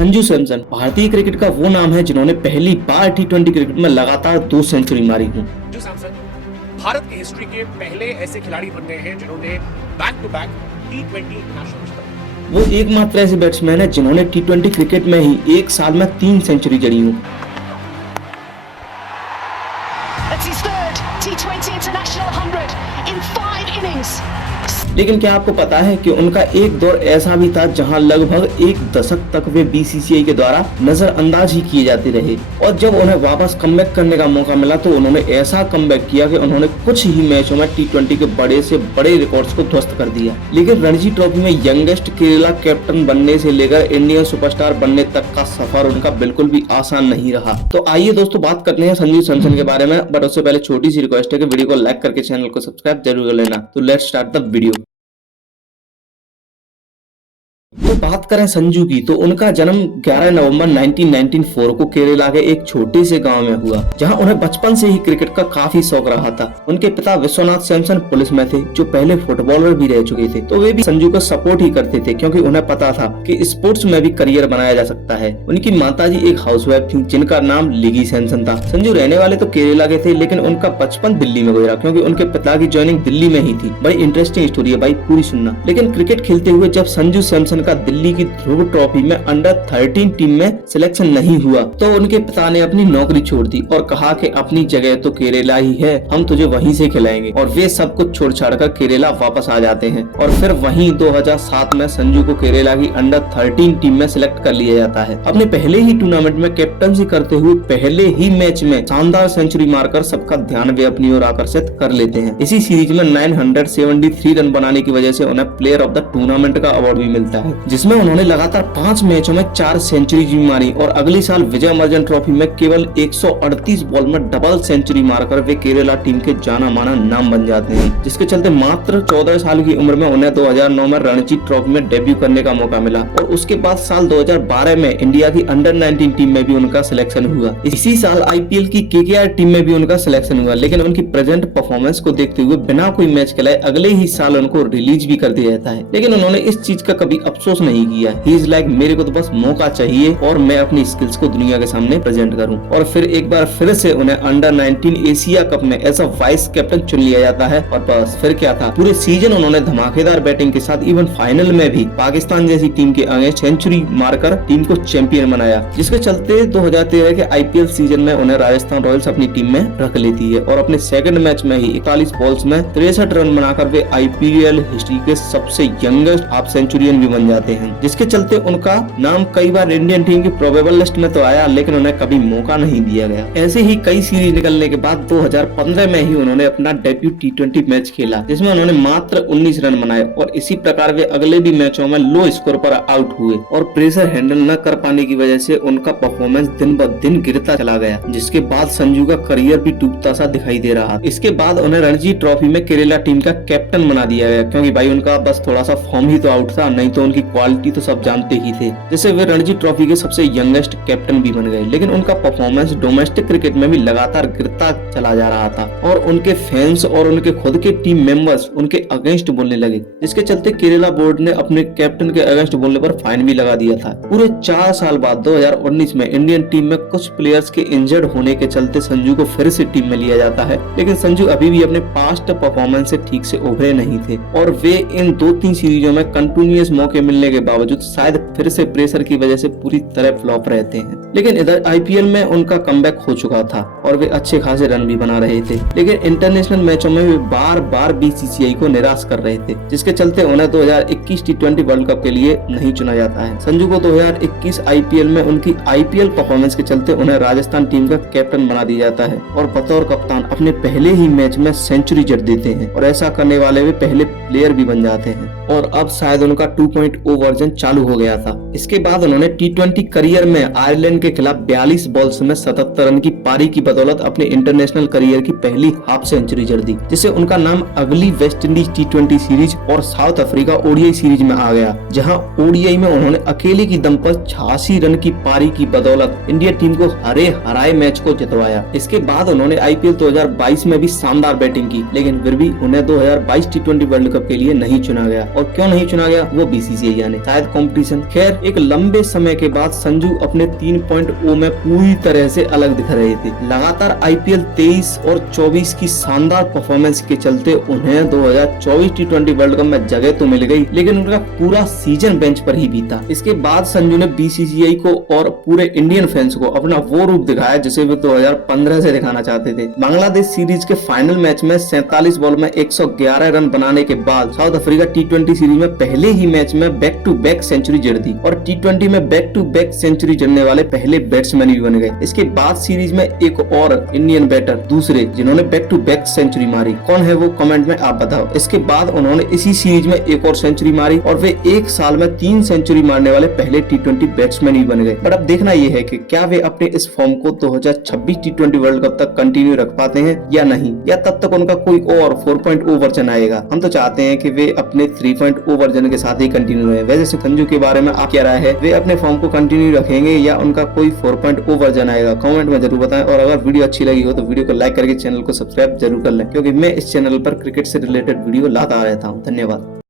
संजू सैमसन भारतीय क्रिकेट का वो नाम है जिन्होंने पहली बार टी20 क्रिकेट में लगातार 2 सेंचुरी मारी हूँ। संजू सैमसन भारत की हिस्ट्री के पहले ऐसे खिलाड़ी बन गए हैं जिन्होंने बैक टू बैक टी20 इंटरनेशनल जीता। वो एकमात्र ऐसे बैट्समैन है जिन्होंने टी20 क्रिकेट में ही एक साल में 3 सेंचुरी जड़ी हूँ। लेकिन क्या आपको पता है कि उनका एक दौर ऐसा भी था जहां लगभग एक दशक तक वे बीसीसीआई के द्वारा नजरअंदाज ही किए जाते रहे और जब उन्हें वापस कमबैक करने का मौका मिला तो उन्होंने ऐसा कमबैक किया कि उन्होंने कुछ ही मैचों में टी20 के बड़े से बड़े रिकॉर्ड्स को ध्वस्त कर दिया। लेकिन रणजी ट्रॉफी में यंगेस्ट केरला कैप्टन बनने से लेकर इंडियन सुपरस्टार बनने तक का सफर उनका बिल्कुल भी आसान नहीं रहा। तो आइए दोस्तों बात करते हैं संजू सैमसन के बारे में, बट उससे पहले छोटी सी रिक्वेस्ट है कि वीडियो को लाइक करके चैनल को सब्सक्राइब जरूर कर लेना। तो लेट्स स्टार्ट द वीडियो। तो बात करें संजू की तो उनका जन्म 11 नवंबर 1994 को केरला के एक छोटे से गांव में हुआ, जहां उन्हें बचपन से ही क्रिकेट का काफी शौक रहा था। उनके पिता विश्वनाथ सैमसन पुलिस में थे, जो पहले फुटबॉलर भी रह चुके थे, तो वे भी संजू को सपोर्ट ही करते थे क्योंकि उन्हें पता था कि स्पोर्ट्स में भी करियर बनाया जा सकता है। उनकी माताजी एक हाउसवाइफ थी जिनका नाम लिगी सैमसन था। संजू रहने वाले तो केरला के थे, लेकिन उनका बचपन दिल्ली में गुजरा क्योंकि उनके पिता की ज्वाइनिंग दिल्ली में ही थी। बड़ी इंटरेस्टिंग स्टोरी है भाई, पूरी सुनना। लेकिन क्रिकेट खेलते हुए जब संजू सैमसन का दिल्ली की ध्रुव ट्रॉफी में अंडर 13 टीम में सिलेक्शन नहीं हुआ तो उनके पिता ने अपनी नौकरी छोड़ दी और कहा कि अपनी जगह तो केरला ही है, हम तुझे वहीं से खिलाएंगे। और वे सब कुछ छोड़ छाड़ कर केरला वापस आ जाते हैं और फिर वहीं 2007 में संजू को केरला की अंडर 13 टीम में सिलेक्ट कर लिया जाता है। अपने पहले ही टूर्नामेंट में कैप्टनसी करते हुए पहले ही मैच में शानदार सेंचुरी मारकर सबका ध्यान वे अपनी ओर आकर्षित कर लेते हैं। इसी सीरीज में 973 रन बनाने की वजह से उन्हें प्लेयर ऑफ द टूर्नामेंट का अवार्ड भी मिलता है, जिसमें उन्होंने लगातार 5 मैचों में 4 सेंचुरी भी मारी और अगले साल विजय अमरजन ट्रॉफी में केवल 138 बॉल में डबल सेंचुरी मारकर वे केरला टीम के जाना माना नाम बन जाते हैं, जिसके चलते मात्र 14 साल की उम्र में उन्हें 2009 में रणजी ट्रॉफी में डेब्यू करने का मौका मिला और उसके बाद साल 2012 में इंडिया की अंडर 19 टीम में भी उनका सिलेक्शन हुआ। इसी साल आईपीएल की केकेआर टीम में भी उनका सिलेक्शन हुआ, लेकिन उनकी प्रेजेंट परफॉर्मेंस को देखते हुए बिना कोई मैच खेलाए अगले ही साल उनको रिलीज भी कर दिया जाता है। लेकिन उन्होंने इस चीज का कभी अफसोस नहीं किया। ही इज लाइक मेरे को तो बस मौका चाहिए और मैं अपनी स्किल्स को दुनिया के सामने प्रेजेंट करूं। और फिर एक बार फिर से उन्हें अंडर 19 एशिया कप में एज अ वाइस कैप्टन चुन लिया जाता है और बस फिर क्या था, पूरे सीजन उन्होंने धमाकेदार बैटिंग के साथ इवन फाइनल में भी पाकिस्तान जैसी टीम के आगे सेंचुरी मारकर टीम को चैंपियन बनाया, जिसके चलते 2013 के आईपीएल सीजन में उन्हें राजस्थान रॉयल्स अपनी टीम में रख लेती है और अपने सेकंड मैच में ही 41 बॉल्स में 63 रन बनाकर वे आईपीएल हिस्ट्री के सबसे यंगेस्ट हाफ सेंचुरियन भी बन जाते हैं, जिसके चलते उनका नाम कई बार इंडियन टीम की प्रोबेबल लिस्ट में तो आया, लेकिन उन्हें कभी मौका नहीं दिया गया। ऐसे ही कई सीरीज निकलने के बाद 2015 में ही उन्होंने अपना डेब्यू टी20 मैच खेला, जिसमें उन्होंने मात्र 19 रन बनाए और इसी प्रकार वे अगले भी मैचों में लो स्कोर पर आउट हुए और प्रेशर हैंडल न कर पाने की वजह से उनका परफॉर्मेंस दिन ब दिन गिरता चला गया, जिसके बाद संजू का करियर भी डूबता सा दिखाई दे रहा। इसके बाद उन्हें रणजी ट्रॉफी में केरला टीम का कैप्टन बना दिया गया क्योंकि भाई उनका बस थोड़ा सा फॉर्म ही तो आउट था, नहीं तो उनकी क्वालिटी तो सब जानते ही थे, जिससे वे रणजी ट्रॉफी के सबसे यंगेस्ट कैप्टन भी बन गए। लेकिन उनका परफॉर्मेंस डोमेस्टिक क्रिकेट में भी लगातार गिरता चला जा रहा था और उनके फैंस और उनके खुद के टीम मेंबर्स उनके अगेंस्ट बोलने लगे, जिसके चलते केरला बोर्ड ने अपने कैप्टन के अगेंस्ट बोलने पर फाइन भी लगा दिया था। पूरे 4 साल बाद 2019 में इंडियन टीम में कुछ प्लेयर्स के इंजर्ड होने के चलते संजू को फिर से टीम में लिया जाता है, लेकिन संजू अभी भी अपने पास्ट परफॉर्मेंस से ठीक से उभरे नहीं थे और वे इन 2-3 सीरीजों में कंटिन्यूअस मौके मिलने के बावजूद शायद फिर से प्रेशर की वजह से पूरी तरह फ्लॉप रहते हैं। लेकिन इधर आईपीएल में उनका कमबैक हो चुका था और वे अच्छे खासे रन भी बना रहे थे, लेकिन इंटरनेशनल मैचों में वे बार बार बीसीसीआई को निराश कर रहे थे, जिसके चलते उन्हें 2021 टी20 वर्ल्ड कप के लिए नहीं चुना जाता है। संजू को 2021 आईपीएल में उनकी आईपीएल परफॉर्मेंस के चलते उन्हें राजस्थान टीम का कैप्टन बना दिया जाता है और बतौर कप्तान अपने पहले ही मैच में सेंचुरी जड़ देते हैं और ऐसा करने वाले वे पहले प्लेयर भी बन जाते हैं और अब शायद उनका 2.0 वर्जन चालू हो गया था। इसके बाद उन्होंने टी20 करियर में आयरलैंड के खिलाफ 42 बॉल्स में 77 रन की पारी की बतौर बदौलत अपने इंटरनेशनल करियर की पहली हाफ सेंचुरी जड़ दी, जिससे उनका नाम अगली वेस्ट इंडीज T20 सीरीज और साउथ अफ्रीका ODI सीरीज में आ गया, जहां ODI में उन्होंने अकेले की दम पर 86 रन की पारी की बदौलत इंडिया टीम को हरे हराए मैच को जितवाया। इसके बाद उन्होंने IPL 2022 में भी शानदार बैटिंग की, लेकिन फिर भी उन्हें 2022 T20 वर्ल्ड कप के लिए नहीं चुना गया। और क्यों नहीं चुना गया वो BCCI जाने, शायद कंपटीशन। खैर, एक लंबे समय के बाद संजू अपने 3.0 में पूरी तरह से अलग दिख रहे थे। लगातार IPL 23 और 24 की शानदार परफॉर्मेंस के चलते उन्हें 2024 T20 वर्ल्ड कप में जगह तो मिल गई, लेकिन उनका पूरा सीजन बेंच पर ही बीता। इसके बाद संजू ने BCCI को और पूरे इंडियन फैंस को अपना वो रूप दिखाया जिसे वे 2015 से दिखाना चाहते थे। बांग्लादेश सीरीज के फाइनल मैच में 47 बॉल में 111 रन बनाने के बाद साउथ अफ्रीका T20 सीरीज में पहले ही मैच में बैक टू बैक सेंचुरी जड़ दी और T20 में बैक टू बैक सेंचुरी जड़ने वाले पहले बैट्समैन भी बन गए। इसके बाद सीरीज में एक और इंडियन बैटर दूसरे जिन्होंने बैक टू बैक सेंचुरी मारी, कौन है वो कमेंट में आप बताओ। इसके बाद उन्होंने इसी सीरीज में एक और सेंचुरी मारी और वे एक साल में 3 सेंचुरी मारने वाले पहले T20 बैट्समैन भी बन गए। बट अब देखना यह है कि क्या वे अपने इस फॉर्म को 2026 T20 वर्ल्ड कप तक कंटिन्यू रख पाते हैं या नहीं, या तब तक उनका कोई और 4.0 वर्जन आएगा। हम तो चाहते हैं कि वे अपने 3.0 वर्जन के साथ ही कंटिन्यू रहे। वैसे संजू के बारे में आप क्या राय है, वे अपने फॉर्म को कंटिन्यू रखेंगे या उनका कोई 4.0 वर्जन आएगा? कमेंट में जरूर बताएं। और अगर वीडियो अच्छी लगी हो तो वीडियो को लाइक करके चैनल को सब्सक्राइब जरूर कर लें, क्योंकि मैं इस चैनल पर क्रिकेट से रिलेटेड वीडियो लाता रहता हूँ। धन्यवाद।